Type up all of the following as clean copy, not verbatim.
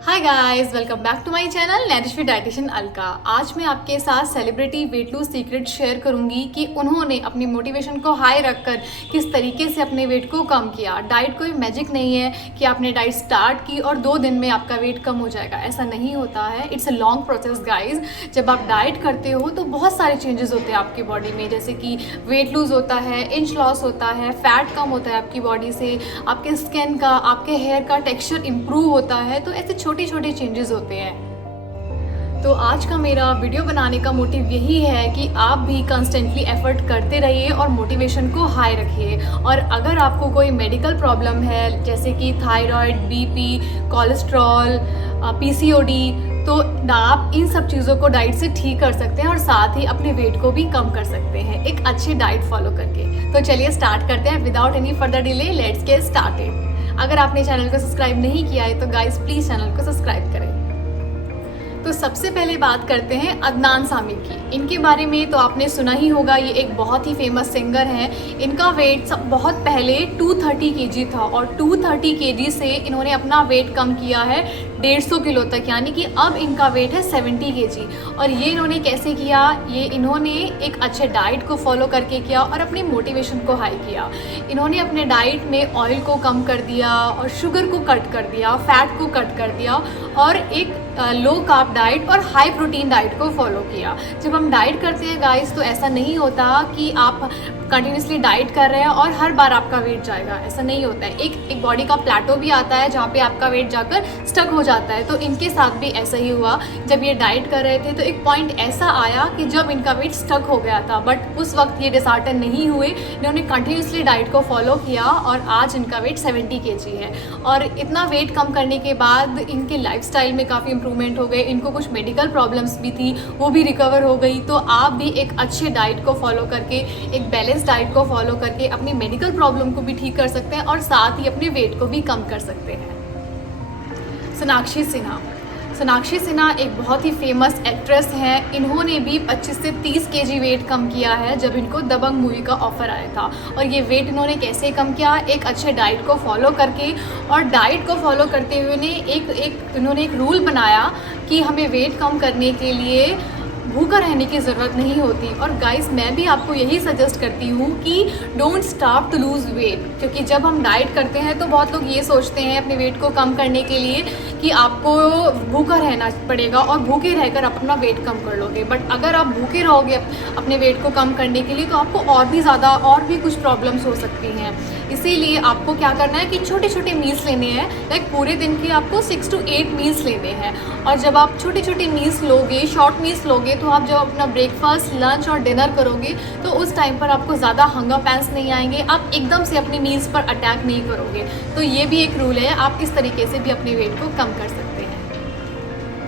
Hi guys, welcome back to my channel Nourish dietitian Alka. आज मैं आपके साथ celebrity weight lose secret share करूंगी कि उन्होंने अपनी मोटिवेशन को हाई रखकर किस तरीके से अपने वेट को कम किया। डाइट कोई मैजिक नहीं है कि आपने डाइट स्टार्ट की और 2 दिन में आपका वेट कम हो जाएगा, ऐसा नहीं होता है। It's a long process guys. जब आप डाइट करते हो तो बहुत सारे चेंजेस होते हैं आपकी बॉडी में, जैसे कि वेट लूज होता है, इंच लॉस होता है, फैट कम होता है आपकी बॉडी से, आपके स्किन का, आपके हेयर का टेक्सचर इंप्रूव होता है। तो ऐसे छोटे छोटे चेंजेस होते हैं। तो आज का मेरा वीडियो बनाने का मोटिव यही है कि आप भी कंस्टेंटली एफर्ट करते रहिए और मोटिवेशन को हाई रखिए। और अगर आपको कोई मेडिकल प्रॉब्लम है जैसे कि थायराइड, बीपी, कोलेस्ट्रॉल, पीसीओडी, तो आप इन सब चीज़ों को डाइट से ठीक कर सकते हैं और साथ ही अपने वेट को भी कम कर सकते हैं एक अच्छी डाइट फॉलो करके। तो चलिए स्टार्ट करते हैं without any further delay. Let's get started. अगर आपने चैनल को सब्सक्राइब नहीं किया है तो गाइस प्लीज़ चैनल को सब्सक्राइब करें। तो सबसे पहले बात करते हैं अदनान सामी की। इनके बारे में तो आपने सुना ही होगा, ये एक बहुत ही फेमस सिंगर हैं। इनका वेट बहुत पहले 230 kg था और 230 kg से इन्होंने अपना वेट कम किया है 150 किलो तक, यानी कि अब इनका वेट है 70 kg। और ये इन्होंने कैसे किया? ये इन्होंने एक अच्छे डाइट को फॉलो करके किया और अपनी मोटिवेशन को हाई किया। इन्होंने अपने डाइट में ऑयल को कम कर दिया और शुगर को कट कर दिया, फैट को कट कर दिया और एक लो कार्ब डाइट और हाई प्रोटीन डाइट को फॉलो किया। जब हम डाइट करते हैं गाइस तो ऐसा नहीं होता कि आप कंटिन्यूसली डाइट कर रहे हैं और हर बार आपका वेट जाएगा, ऐसा नहीं होता है। एक बॉडी का प्लेटो भी आता है जहाँ पे आपका वेट जाकर स्टक हो जाता है। तो इनके साथ भी ऐसा ही हुआ। जब ये डाइट कर रहे थे तो एक पॉइंट ऐसा आया कि जब इनका वेट स्टक हो गया था, बट उस वक्त ये डिसहार्टन नहीं हुए। इन्होंने कंटिन्यूसली डाइट को फॉलो किया और आज इनका वेट 70 kg है। और इतना वेट कम करने के बाद इनके लाइफस्टाइल में काफ़ी इंप्रूवमेंट हो गए। इनको कुछ मेडिकल प्रॉब्लम्स भी थी, वो भी रिकवर हो गई। तो आप भी एक अच्छे डाइट को फॉलो करके, एक बैलेंस डाइट को फॉलो करके अपनी मेडिकल प्रॉब्लम को भी ठीक कर सकते हैं और साथ ही अपने वेट को भी कम कर सकते हैं। सोनाक्षी सिन्हा। सोनाक्षी सिन्हा एक बहुत ही फेमस एक्ट्रेस हैं। इन्होंने भी 25 से 30 kg वेट कम किया है जब इनको दबंग मूवी का ऑफर आया था। और ये वेट इन्होंने कैसे कम किया? एक अच्छे डाइट को फॉलो करके। और डाइट को फॉलो करते हुए इन्होंने एक रूल बनाया कि हमें वेट कम करने के लिए भूखा रहने की ज़रूरत नहीं होती। और गाइस मैं भी आपको यही सजेस्ट करती हूँ कि don't starve to lose weight, क्योंकि जब हम डाइट करते हैं तो बहुत लोग ये सोचते हैं अपने वेट को कम करने के लिए कि आपको भूखा रहना पड़ेगा और भूखे रहकर आप अपना वेट कम कर लोगे। बट अगर आप भूखे रहोगे अपने वेट को कम करने के लिए तो आपको और भी कुछ प्रॉब्लम्स हो सकती हैं। इसीलिए आपको क्या करना है कि छोटे छोटे मील्स लेने हैं। लाइक पूरे दिन के आपको 6 to 8 मील्स लेने हैं। और जब आप छोटे छोटे मील्स लोगे, शॉर्ट मील्स लोगे, तो आप जब अपना ब्रेकफास्ट, लंच और डिनर करोगे तो उस टाइम पर आपको ज़्यादा हंगर पैंस नहीं आएंगे। आप एकदम से अपनी मील्स पर अटैक नहीं करोगे। तो ये भी एक रूल है, आप इस तरीके से भी अपने वेट को कम कर सकते हैं।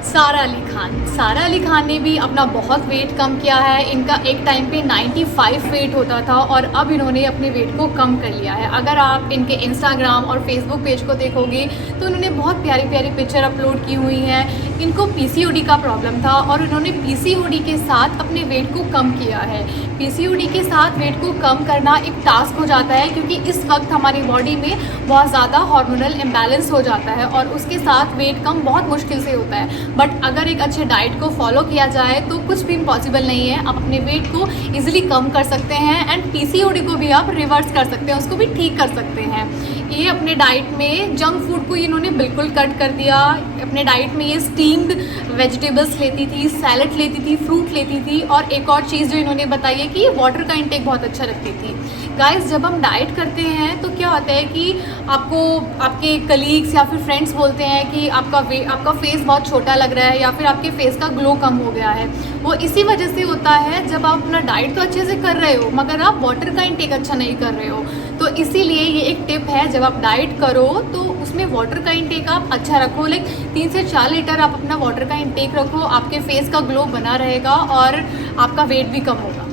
सारा अली खान। सारा अली खान ने भी अपना बहुत वेट कम किया है। इनका एक टाइम पे 95 वेट होता था और अब इन्होंने अपने वेट को कम कर लिया है। अगर आप इनके इंस्टाग्राम और फेसबुक पेज को देखोगे तो इन्होंने बहुत प्यारी प्यारी पिक्चर अपलोड की हुई हैं। इनको पीसीओडी का प्रॉब्लम था और इन्होंने पीसीओडी के साथ अपने वेट को कम किया है। पीसीओडी के साथ वेट को कम करना एक टास्क हो जाता है, क्योंकि इस वक्त हमारी बॉडी में बहुत ज़्यादा हार्मोनल इम्बैलेंस हो जाता है और उसके साथ वेट कम बहुत मुश्किल से होता है। बट अगर एक अच्छे डाइट को फॉलो किया जाए तो कुछ भी इम्पॉसिबल नहीं है। आप अपने वेट को इजीली कम कर सकते हैं एंड पीसीओडी को भी आप रिवर्स कर सकते हैं, उसको भी ठीक कर सकते हैं। ये अपने डाइट में जंक फूड को इन्होंने बिल्कुल कट कर दिया। अपने डाइट में ये स्टीम्ड वेजिटेबल्स लेती थी, सैलड लेती थी, फ्रूट लेती थी और एक और चीज़ जो इन्होंने बताई है कि वाटर का इंटेक बहुत अच्छा रखती थी। गाइस जब हम डाइट करते हैं तो क्या होता है कि आपको आपके कलीग्स या फिर फ्रेंड्स बोलते हैं कि आपका फेस बहुत छोटा लग रहा है या फिर आपके फेस का ग्लो कम हो गया है। वो इसी वजह से होता है जब आप अपना डाइट तो अच्छे से कर रहे हो मगर आप वाटर का इंटेक अच्छा नहीं कर रहे हो। तो इसीलिए ये एक टिप है, जब आप डाइट करो तो उसमें वाटर का इंटेक आप अच्छा रखो। लाइक 3 से 4 लीटर आप अपना वाटर का इंटेक रखो, आपके फेस का ग्लो बना रहेगा और आपका वेट भी कम होगा।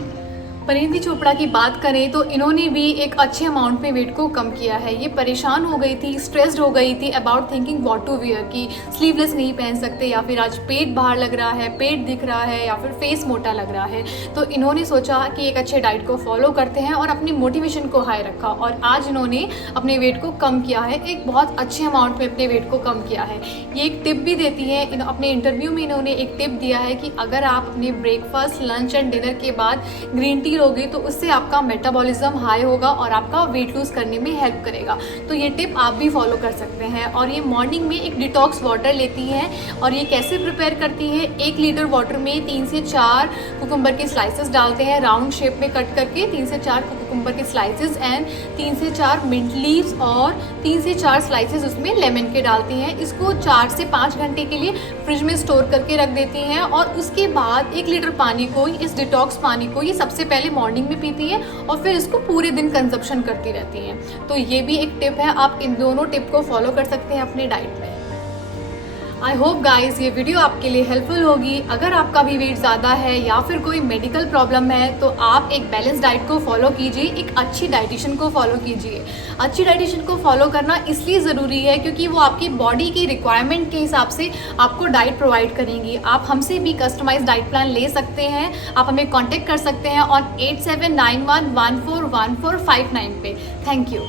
परिणीति चोपड़ा की बात करें तो इन्होंने भी एक अच्छे अमाउंट में वेट को कम किया है। ये परेशान हो गई थी, स्ट्रेस्ड हो गई थी about thinking what to wear, कि स्लीवलेस नहीं पहन सकते, या फिर आज पेट बाहर लग रहा है, पेट दिख रहा है, या फिर फेस मोटा लग रहा है। तो इन्होंने सोचा कि एक अच्छे डाइट को फॉलो करते हैं और अपनी मोटिवेशन को हाई रखा, और आज इन्होंने अपने वेट को कम किया है, एक बहुत अच्छे अमाउंट में अपने वेट को कम किया है। ये एक टिप भी देती है, अपने इंटरव्यू में इन्होंने एक टिप दिया है कि अगर आप अपने ब्रेकफास्ट, लंच एंड डिनर के बाद ग्रीन टी लोगे तो उससे आपका मेटाबॉलिज्म हाई होगा और आपका वेट लूज करने में हेल्प करेगा। तो ये टिप आप भी फॉलो कर सकते हैं। और ये मॉर्निंग में एक डिटॉक्स वाटर लेती हैं, और ये कैसे प्रिपेयर करती है, 1 लीटर वाटर में 3 से 4 कुकुम्बर के स्लाइसेस डालते हैं, राउंड शेप में कट करके 3 से 4 कुकुम्बर के स्लाइसेस एंड 3 से 4 मिंट लीव्स और 3 से 4 स्लाइसेस उसमें लेमन के डालती हैं। इसको 4 से 5 घंटे के लिए फ्रिज में स्टोर करके रख देती हैं, और उसके बाद 1 लीटर पानी को, इस डिटॉक्स पानी को ये सबसे पहले मॉर्निंग में पीती है और फिर इसको पूरे दिन कंजप्शन करती रहती हैं। तो ये भी एक टिप है, आप इन दोनों टिप को फॉलो कर सकते हैं अपने डाइट में। आई होप गाइज ये वीडियो आपके लिए हेल्पफुल होगी। अगर आपका भी वेट ज़्यादा है या फिर कोई मेडिकल प्रॉब्लम है तो आप एक बैलेंस डाइट को फॉलो कीजिए, एक अच्छी डाइटिशियन को फॉलो कीजिए। अच्छी डाइटिशियन को फॉलो करना इसलिए ज़रूरी है क्योंकि वो आपकी बॉडी की रिक्वायरमेंट के हिसाब से आपको डाइट प्रोवाइड करेंगी। आप हमसे भी कस्टमाइज डाइट प्लान ले सकते हैं, आप हमें कॉन्टेक्ट कर सकते हैं और 8791141459 पे। Thank you.